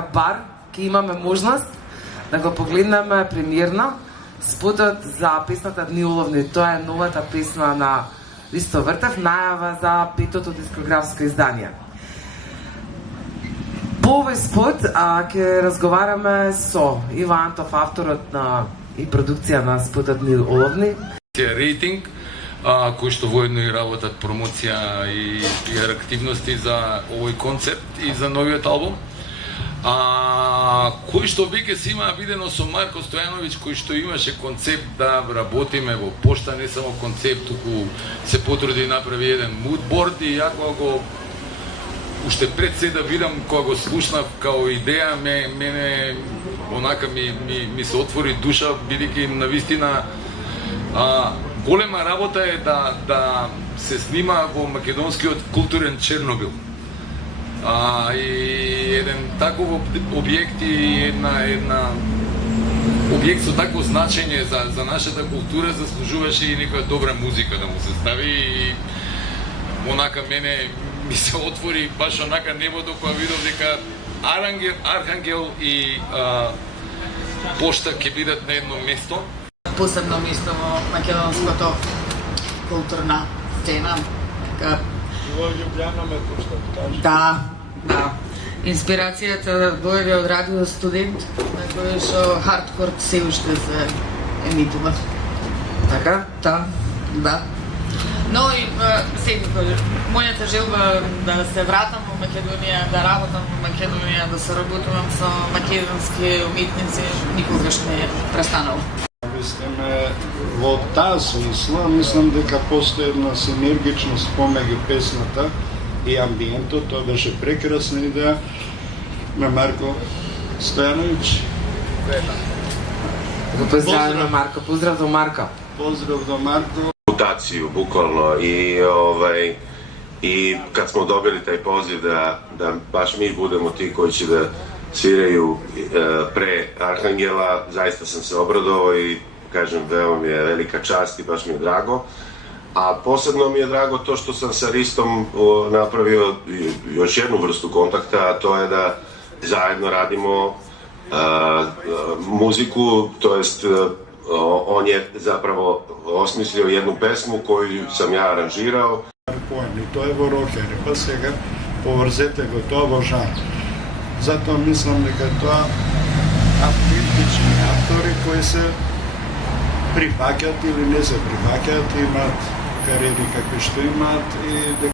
бар ќе имаме можност да го погледнеме премиерно спотот за песната Дни уловни. Тоа е новата песна на Ристо Вртев, најава за петото дискографско издание. По овој спот ќе разговараме со Иво Антов, авторот на и продукција на спотот Дни уловни. Рейтинг, кои што воедно и работат промоција и PR активности за овој концепт и за новиот албум. Кој што веќе се има видено со Марко Стојановиќ, кој што имаше концепт да работиме во пошта, не само концепт, туку се потруди да направи еден мудборд и ја кога го уште пред се да видам, кога го слушнав као идеја, мене онака ми се отвори душа, бидејќи навистина голема работа е да се снима во македонскиот културен Чернобил. И еден таков објект и една објект со такво значење за нашата култура заслужуваше и некоја добра музика да му се стави и онака мене ми се отвори баш онака небото кога видов дека Архангел и пошта ќе бидат на едно место. Посебно место во македонското културна сцена. Во Љубљана ме пуштат, кажи. Да. Инспирацијата дојде од радио Студент, на кој што хардкор се уште се емитува. Така? Да. Но и секако, мојата желба да се вратам во Македонија, да работам во Македонија, да се работувам со македонски уметници, никогаш не престанало. Во таа смисла, мислам дека постои една синергичност помеѓу песната и амбиентот. Тоа беше прекрасна идеја на Марко Стојановиќ. Го поздравуваме Марко, поздрав до Марко. Поздрав до Марко. Мутацiju, bukvalno, i kad smo dobili taj poziv da baš mi budemo ti koji će da sviraju pre Arhangela, zaista sam se obradovao i kažem, veoma mi je velika čast i baš mi je drago. A posebno mi je drago to što sam sa Ristom napravio još jednu vrstu kontakta, a to je da zajedno radimo muziku, to jest on je zapravo osmislio jednu pesmu koju sam ja aranžirao. И тоа е во рокери, па сега поврзете го тоа во жанр. Затоа мислам дека тоа автентични автори кои се прифаќаат или не се прифаќаат, имаат кариери какви што имаат и